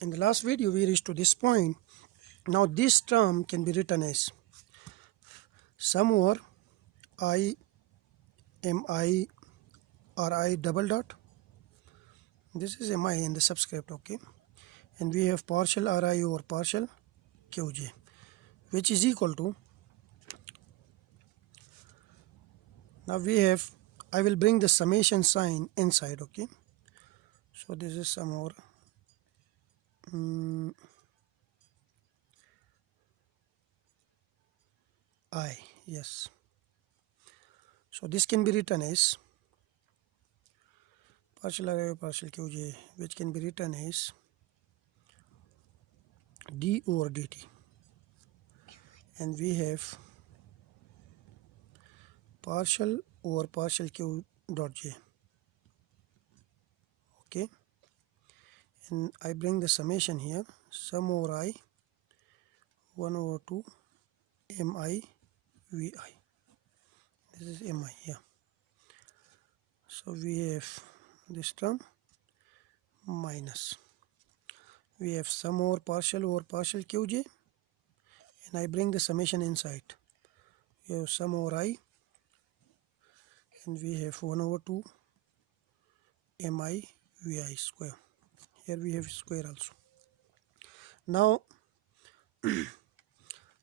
In the last video we reached to this point. Now this term can be written as sum over I mi ri double dot. This is mi in the subscript, okay, and we have partial ri over partial qj, which is equal to, now we have, I will bring the summation sign inside, okay. So this is sum over I, yes. So this can be written as partial ri over partial qj, which can be written as d over dt, and we have partial over partial q dot j, okay, and I bring the summation here, sum over I 1 over 2 mi vi. This is mi here. So we have this term minus, we have sum over partial qj, and I bring the summation inside. We have sum over I, and we have 1 over 2 mi vi square. Here we have square also. Now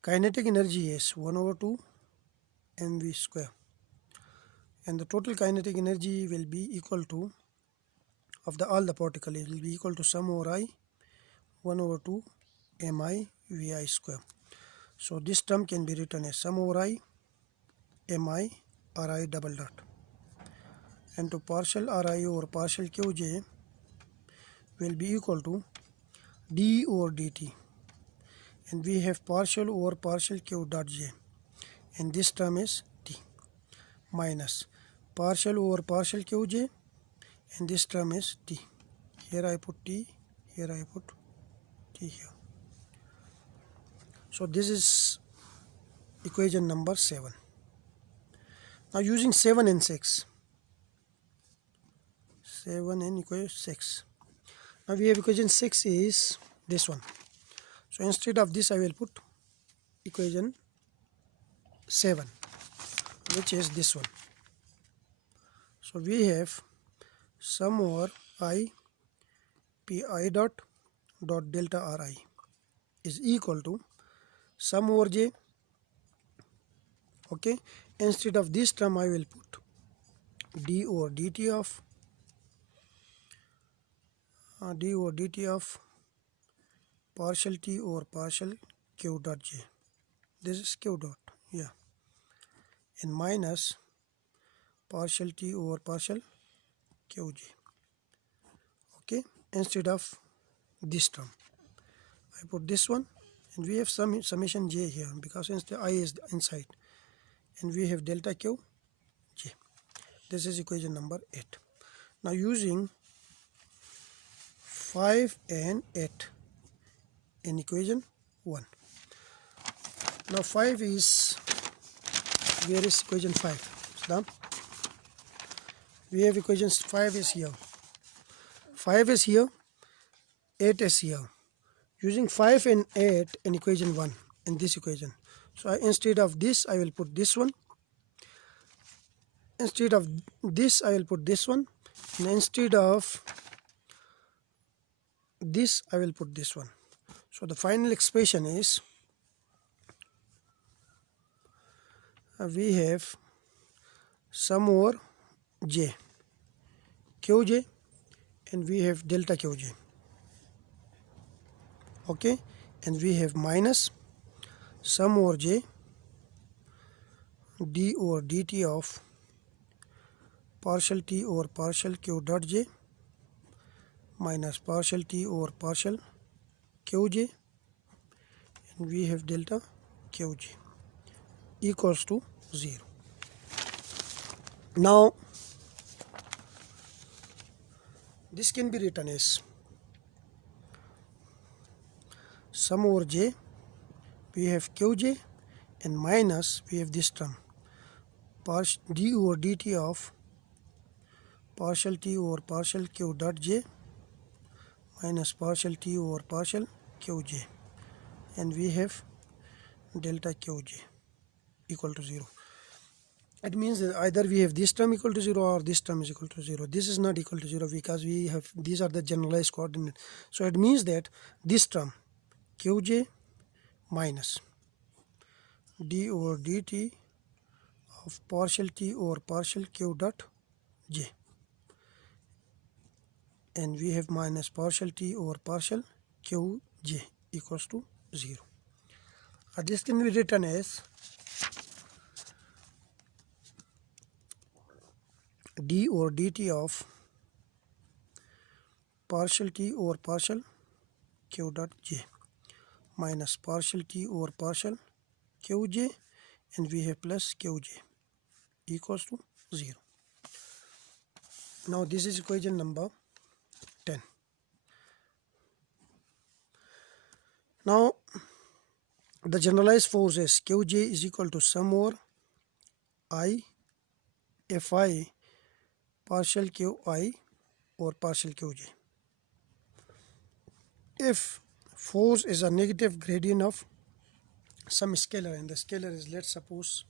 kinetic energy is 1 over 2 mv square, and the total kinetic energy will be equal to, of the all the particles, it will be equal to sum over I 1 over 2 mi vi square. So this term can be written as sum over I mi ri double dot, and to partial ri over partial qj will be equal to d over dt, and we have partial over partial q dot j, and this term is t, minus partial over partial qj, and this term is t. Here I put t, here I put t here. So this is equation number 7. Now using 7 and 6, 7 and equation 6. Now we have equation 6 is this one. So instead of this I will put equation 7, which is this one. So we have sum over I pi dot delta ri is equal to sum over j, okay. Instead of this term I will put d over dt of partial t over partial q dot j. This is q dot, yeah, and minus partial t over partial qj, okay. Instead of this term I put this one, and we have some summation j here because since the I is inside, and we have delta q j. This is equation number 8. Now using 5 and 8 in equation 1. Now 5 is, where is equation 5? It's done. We have equations 5 is here, 5 is here, 8 is here. Using 5 and 8 in equation 1 in this equation. So instead of this I will put this one, instead of this I will put this one, and instead of this I will put this one. So the final expression is, we have sum over j qj, and we have delta qj, okay, and we have minus sum over j d over dt of partial t over partial q dot j minus partial t over partial qj, and we have delta qj equals to 0. Now this can be written as sum over j, we have qj, and minus we have this term d over dt of partial t over partial q dot j minus partial T over partial Qj, and we have delta Qj equal to 0. It means that either we have this term equal to 0 or this term is equal to 0. This is not equal to 0 because we have, these are the generalized coordinates. So it means that this term Qj minus d over dt of partial T over partial Q dot j, and we have minus partial T over partial Qj equals to 0. This can be written as d over dt of partial T over partial Q dot j minus partial T over partial Qj, and we have plus Qj equals to 0. Now this is equation number 10. Now the generalized force is Qj is equal to sum over I Fi partial Qi or partial Qj. If force is a negative gradient of some scalar, and the scalar is, let's suppose,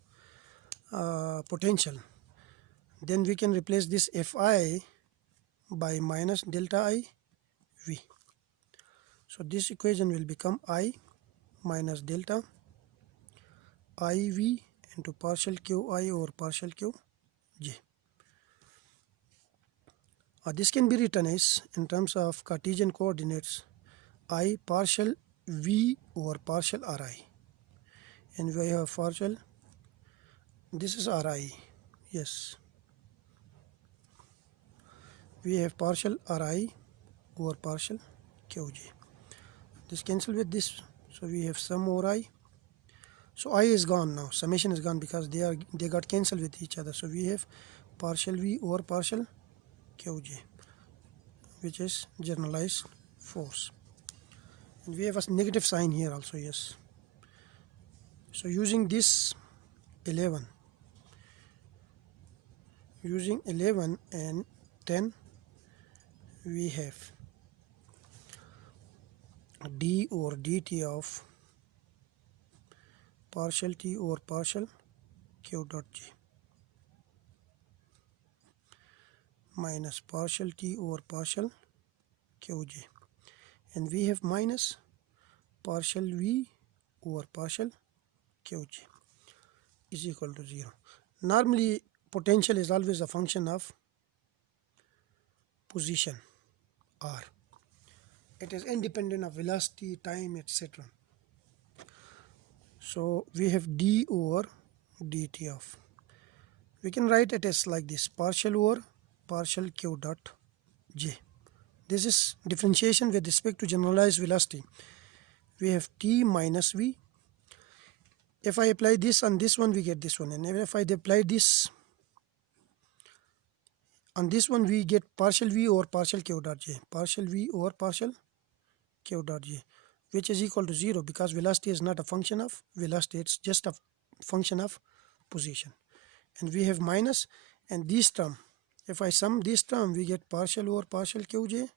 potential, then we can replace this Fi by minus delta I V. So this equation will become I minus delta IV into partial Qi over partial Qj. This can be written as, in terms of Cartesian coordinates, I partial V over partial Ri, and we have partial, this is Ri, yes, we have partial Ri over partial Qj. This cancel with this, so we have sum over I. So I is gone now, summation is gone because they got cancelled with each other. So we have partial V over partial Qj, which is generalized force, and we have a negative sign here also, yes. So using this 11 and 10, we have d over dt of partial T over partial Q dot j minus partial T over partial Qj, and we have minus partial V over partial Qj is equal to 0. Normally potential is always a function of position r. It is independent of velocity, time, etc. So we have d over dt of, we can write it as like this, partial over partial Q dot j. This is differentiation with respect to generalized velocity. We have t minus v. If I apply this on this one, we get this one, and if I apply this on this one, we get partial v over partial Q dot j, partial v over partial Q dot j, which is equal to 0 because velocity is not a function of velocity, it's just a function of position. And we have minus, and this term, if I sum this term, we get partial over partial Qj,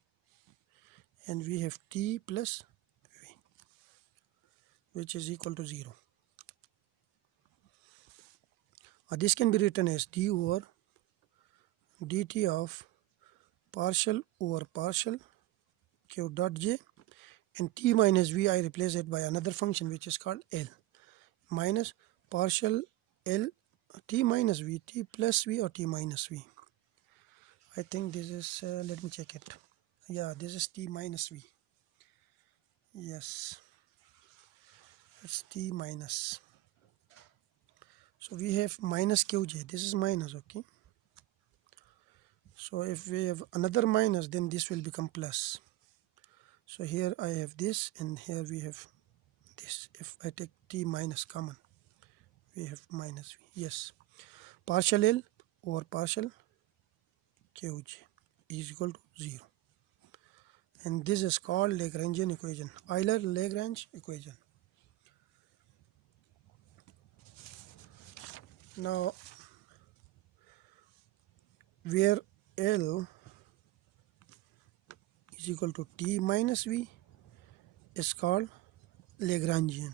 and we have t plus v, which is equal to 0. This can be written as d over dt of partial over partial Q dot j, and t minus v, I replace it by another function which is called L, minus partial L t minus v, t plus v or t minus v. I think this is, let me check it. Yeah, this is t minus v. Yes, it's t minus. So we have minus Qj, this is minus, okay. So if we have another minus, then this will become plus. So here I have this, and here we have this. If I take t minus common, we have minus v. Yes, partial L over partial Qj is equal to 0. And this is called Lagrangian equation, Euler-Lagrange equation. Now, where L is equal to T minus V is called Lagrangian.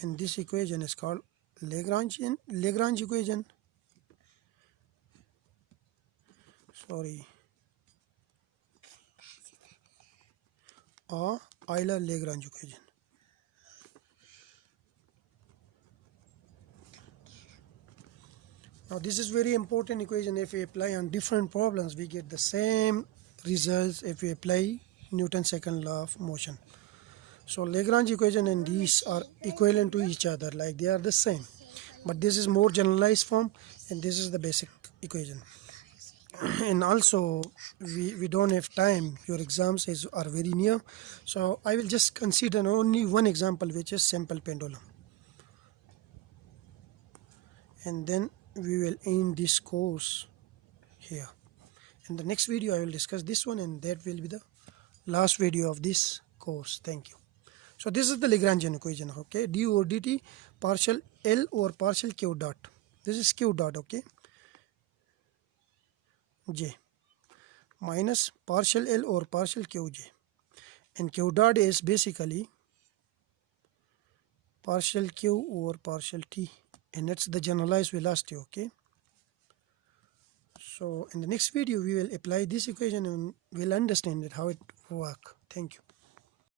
And this equation is called Lagrange equation. Or Euler-Lagrange equation. Now this is very important equation. If we apply on different problems, we get the same results if we apply Newton's second law of motion. So Lagrange equation and these are equivalent to each other, like they are the same. But this is more generalized form and this is the basic equation. And also we don't have time, your exams are very near, so I will just consider only one example, which is simple pendulum, and then we will end this course here. In the next video I will discuss this one, and that will be the last video of this course. Thank you. So this is the Lagrangian equation, okay, d over dt partial L over partial q dot. This is q dot, okay, j minus partial L over partial qj, and q dot is basically partial q over partial t, and that's the generalized velocity, okay. So in the next video we will apply this equation and we'll understand it how it works. Thank you.